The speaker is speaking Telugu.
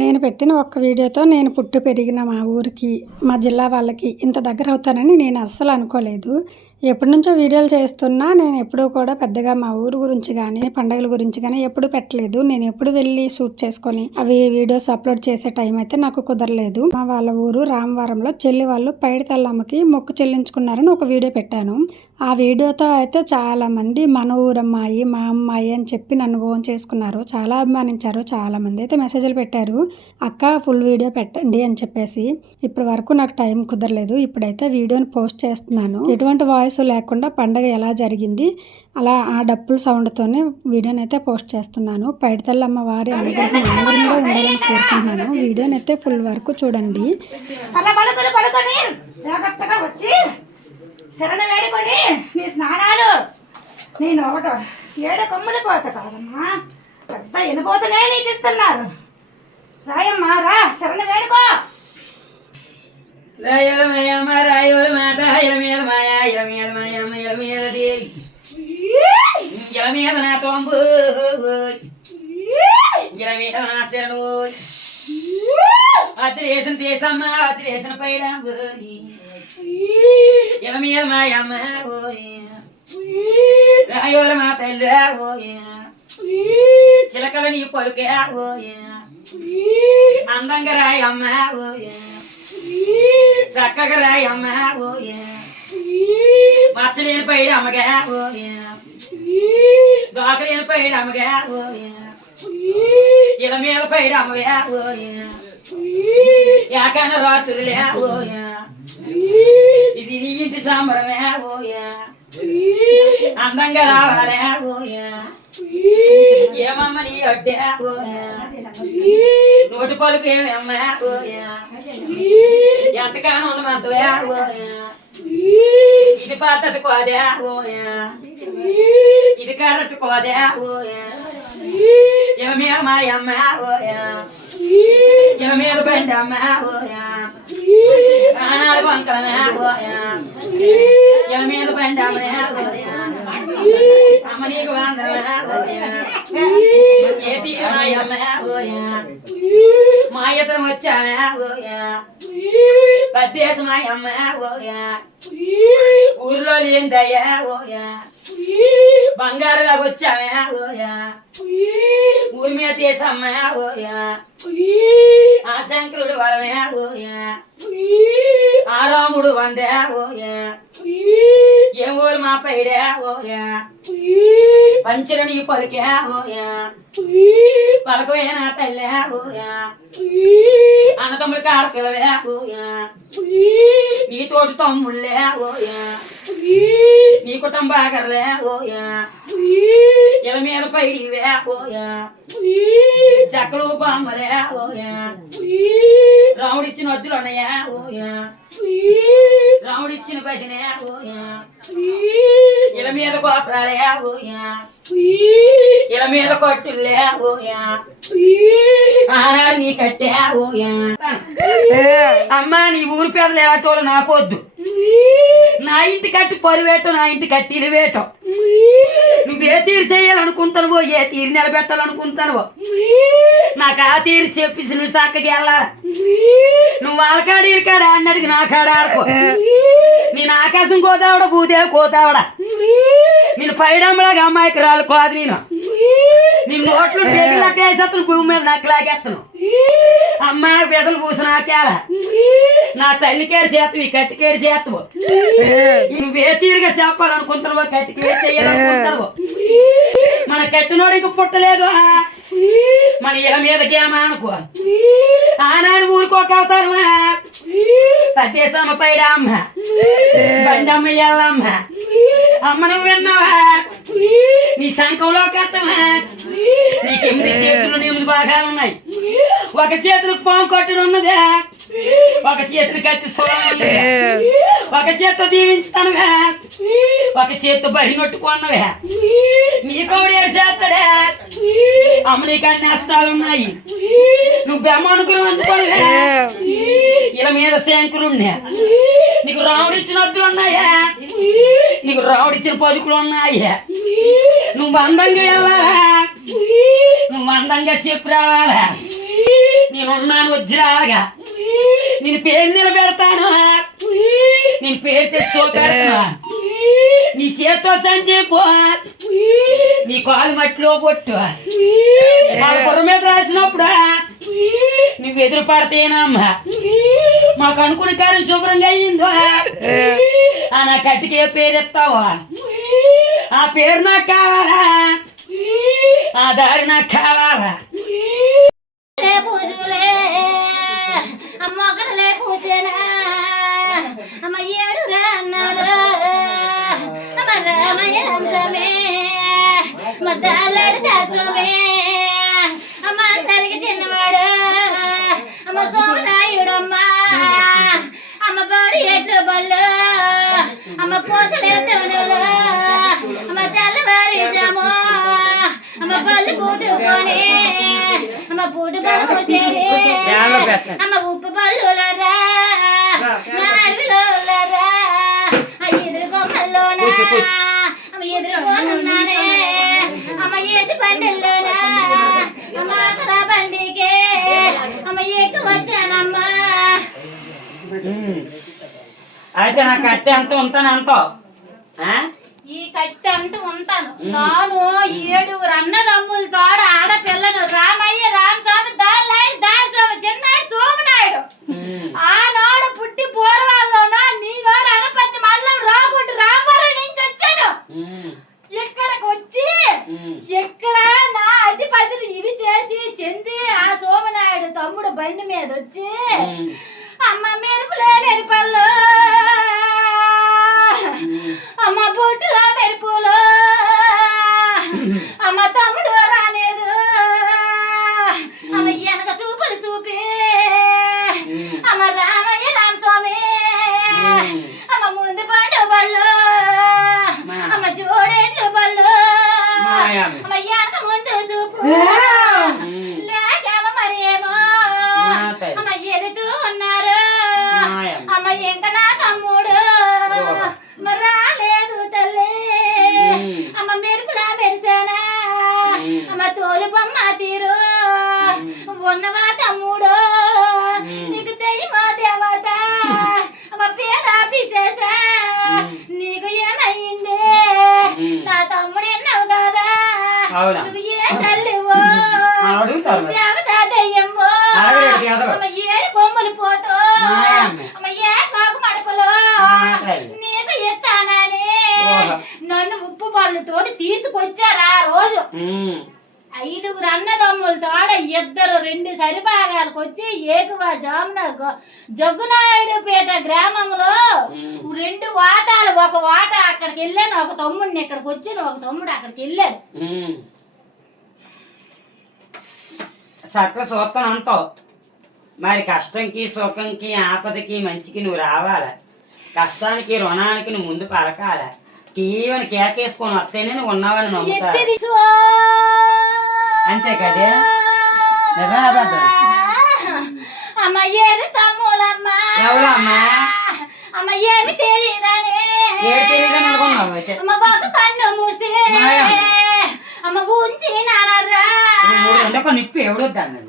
నేను పెట్టిన ఒక్క వీడియోతో నేను పుట్టి పెరిగిన మా ఊరికి, మా జిల్లా వాళ్ళకి ఇంత దగ్గర అవుతానని నేను అస్సలు అనుకోలేదు. ఎప్పటి నుంచో వీడియోలు చేస్తున్నా నేను ఎప్పుడూ కూడా పెద్దగా మా ఊరు గురించి కానీ, పండగల గురించి కానీ ఎప్పుడు పెట్టలేదు. నేను ఎప్పుడు వెళ్ళి షూట్ చేసుకొని అవి వీడియోస్ అప్లోడ్ చేసే టైం అయితే నాకు కుదరలేదు. మా వాళ్ళ ఊరు రామవరంలో చెల్లి వాళ్ళు పైడితల్లమ్మకి మొక్కు చెల్లించుకున్నారని ఒక వీడియో పెట్టాను. ఆ వీడియోతో అయితే చాలా మంది మన ఊరమ్మాయి, మా అమ్మాయి అని చెప్పి నన్ను ఫోన్ చేసుకున్నారు. చాలా అభిమానించారు. చాలా మంది అయితే మెసేజ్లు పెట్టారు, అక్క ఫుల్ వీడియో పెట్టండి అని చెప్పేసి. ఇప్పటి వరకు నాకు టైం కుదరలేదు. ఇప్పుడైతే వీడియోని పోస్ట్ చేస్తున్నాను. ఎటువంటి వాయిస్ లేకుండా పండగ ఎలా జరిగింది అలా ఆ డప్పుల సౌండ్తోనే వీడియోని అయితే పోస్ట్ చేస్తున్నాను. పైడితల్లమ్మ వారి అనుగ్రహం అందరి మీద ఉండాలని కోరుకుంటున్నాను. వీడియోని అయితే ఫుల్ వరకు చూడండి. జాగ్రత్తగా వచ్చి శరణ వేడుకొని నీ స్నానాలు నేను ఒకటో 7 కొమ్ములు పోత కాదమ్మా, పెద్ద ఎనిపోతనే నీకు ఇస్తున్నారు. రాయమ్మా రా, శరణ వేడుకో. అద్రేసిన దేశమ్మ అద్రేసిన పైడ ఇలా మీద మాయమ్మ రాయోల మా తల్లి చిలకల నీ పలుకే అందంగా రాయమ్మ చక్కగా రాయమ్మ మచ్చలేని పైడ అమ్మగా దోకలేని పైడ అమ్మగా ఇలా మీద పైడ అమ్మగా యాకన రాత్రులే ఇది నీ ఇంటి సాంబరమే అందంగా రావాలే ఏమమ్మ నీ అడ్డే నోటి పలుకు ఏమమ్మా ఎంతకాలం ఉండమంతవే ఇది పద్ధతి కోదే ఇది కరెక్ట్ కోదే మీద మాయమ్మ మీద బండి అమ్మ ఆనాడు వంకలమే మీద బండి అమ్మ అమ్మ నీకు వందరమే ఏ తీరమాయమ్మ మా ఇద్దరం వచ్చామే పద్దేశమాయమ్మ ఊర్లో లేదయ్యా బంగారులాగా వచ్చామే ఊరి మీద తీసమ్మ ఆ శంకరుడు వరమే ఆ రాముడు వందే ఏం ఊరు మా పైడే పంచల నీ పలికే పలకవేనా తల్లే అన్నతమ్ముడికి ఆడపిల్లవే నీ తోటి తమ్ముళ్ళే నీ కుటుంబాగర్లే ఇలా మీద పైడివే చెక్కలు బామ్మలే రాముడిచ్చిన వద్దులు ఉన్నాయా రాముడిచ్చిన పసినే ఇలా మీద గోపురాలే ఇలా మీద కొట్టులే ఆనాడు నీ కట్టే అమ్మా నీ ఊరి పేదలు ఎలాటోళ్ళు నాకొద్దు. నా ఇంటి కట్టి పరివేటం, నా ఇంటి కట్టి ఇలివేటం. నువ్వే తీరు చేయాలనుకుంటానువో, ఏ తీరు నిలబెట్టాలనుకుంటానువో నాకు ఆ తీరు చెప్పేసి నువ్వు చక్కగా వెళ్ళాలి. నువ్వు వాళ్ళకాడ ఇరికాడ అన్నడికి నా కాడ ఆడుకో. నేను ఆకాశం కోతావడ భూదేవి కోతావడ నేను పైడమ్మలాగా అమ్మాయికి రాళ్ళు కోదు. నేను నోట్లు నక్కలేసేస్తాను, భూమి మీద నక్కలాగేస్తాను. అమ్మాయి పెదలు పూసి నాకేళ నా తల్లికేడు చేస్తావు, ఈ కట్టికేడు చేస్తావు. నువ్వే తీరుగా చెప్పాలనుకుంటావో, కట్టికేడు చేయాలనుకుంటావో. మన కట్టినోడికి పుట్టలేదు, మన ఇళ్ళ మీదకేమా అనుకో. ఆనాడు ఊరుకోక అవుతారు పద్దేశమ్మ పైడమ్మ బండమ్మ ఎల్లమ్మ అమ్మ నువ్వు విన్నావా నీ శంఖంలో కట్టమా. నీకు 8 చేతులు 8 భాగాలు ఉన్నాయి. ఒక చేతులు పాము కట్టుడు ఉన్నదే, ఒక చేతులు కత్తి ఉన్నదే, ఒక చేత్తో దీవించుతానువే, ఒక చేత్తో బరి నొట్టుకున్నవే. నీ కోడి 7 చేస్తాడే అమ్మ నీకు అన్ని నష్టాలున్నాయి. నువ్వు బ్రహ్మానుగ్రహం అందుకోనివే. ఇలా మీద శంకరుణ్ణే నీకు రాముడిచ్చిన వద్దులు ఉన్నాయా, నీకు రాముడిచ్చిన పదుకులు ఉన్నాయా. నువ్వు అందంగా వెళ్ళాలా, నువ్వు అందంగా చెప్పి రావాలా. నేను నేనున్నాను వజ్రాలుగా నేను పేరు నిలబెడతాను నేను పేరు తెచ్చుకోపెడతాను నీ చేత్తో సంచేపు నీ కాలు మట్టిలో పొట్టు వాళ్ళ బుర్ర మీద రాసినప్పుడు నువ్వు ఎదురు పడతేనమ్మా మాకు అనుకున్న కార్యం శుభ్రంగా అయ్యిందో నా కట్టికి ఏ పేరు ఎత్తావా ఆ పేరు నాకు కావాలా ఆ దారి నాకు కావాలా పూజలే అమ్మొకలే పూజనా అమ్మ ఏడు రాన్నాలు అమ్మ రామయ్య అంశమే మద్దాలాడు దాసమే అమ్మ అందరికి చిన్నవాడు అమ్మ సోమనాయుడమ్మ అమ్మ బాడి ఎట్లు బళ్ళు అమ్మ పూసలే తోనులు అమ్మ తెల్లవారి జాము అమ్మ పళ్ళు పూటుకొని అమ్మ పూటు బలు చేరి అమ్మ ఉప్పు బల్లులరా నాడులోలరా ఎదురు కొమ్మల్లోనా అమ్మ ఎదురుకోనున్నానే అమ్మ ఏటి బండిల్లోనా అమ్మ అక్కడ బండికే అమ్మ ఎక్కువ వచ్చానమ్మా అయితే నా కట్టె అంత ఉంటాను అంతో ఈ కట్టె అంటూ ఉంటాను నాను 7 అన్నదమ్ములు తోడ ఆడపిల్లను రామయ్య రామస్వామి దానిలాడి దాస్వామి చిన్నాడు సోమనాయుడు ఆనాడు పుట్టి పూర్వాల్లోన నీ వాడు అనపతి మల్లం రాకుంటు రామవరం నుంచి వచ్చాను ఇక్కడికి వచ్చి ఇక్కడ నా అధిపతులు ఇవి చేసి చెంది ఆ సోమనాయుడు తమ్ముడు బండి మీద వచ్చి అమ్మ మెరుపులే మెరుపల్లో అమ్మ బొట్టులో మెరుపులో అమ్మ తమ్ముడు రాలేదు అమ్మ వెనక చూపులు చూపి అమ్మ రామయ్య రామస్వామి అమ్మ ముందు పండు బళ్ళు అమ్మ జోడేట్లు బళ్ళు అమ్మ వెనక ముందు చూపు లేకేమో మరి ఏమో అమ్మ ఎడుతూ ఉన్నారు అమ్మ ఇంకా నా తమ్ముడు మరి రాలేదు తల్లి అమ్మ మెరుపులా మెరిసానా అమ్మ తోలు బొమ్మ తీరు ఉన్నవా తమ్ముడు నీకు తెయ్యమా దేవత అమ్మ పేద పిసేసా నీకు ఏమయ్యింది నా తమ్ముడు ఎన్నవు కదా నువ్వు ఏ తల్లివో దేవత దయ్యమ్మో అమ్మ ఏడు కొమ్ములు పోతూ అమ్మ ఏ కాకు మడపలో నీకు ఎత్తానని నన్ను ఉప్పు పళ్ళుతోటి తీసుకొచ్చారు ఆ రోజు 5 అన్నదమ్ములు తోడ 2 సరిభాగాలకు వచ్చి ఏకువ జామున జగ్గునాయుడుపేట గ్రామంలో 2 వాటాలు ఒక వాట అక్కడికి వెళ్ళాను ఒక తమ్ముడిని ఇక్కడికి వచ్చాను ఒక తమ్ముడు అక్కడికి వెళ్ళాడు చక్కగా చూస్తాను అంటావు మరి కష్టంకి సుఖంకి ఆపదకి మంచికి నువ్వు రావాలా కష్టానికి రుణానికి నువ్వు ముందు పలకాలా కేవలం కేకేసుకొని వస్తేనే నువ్వు ఉన్నావని నమ్ముతా అంతే కదే నిజమే అమ్మ ఏడు తమ్ములమ్మ ఎవరమ్మా అమ్మ ఏమి తెలియదని ఏడు తెలియదని అనుకున్నావు అయితే అమ్మ ఒక కన్ను మూసి అమ్మ ఉంచి నానర్రా నిప్పు ఎవడొద్దాన్ని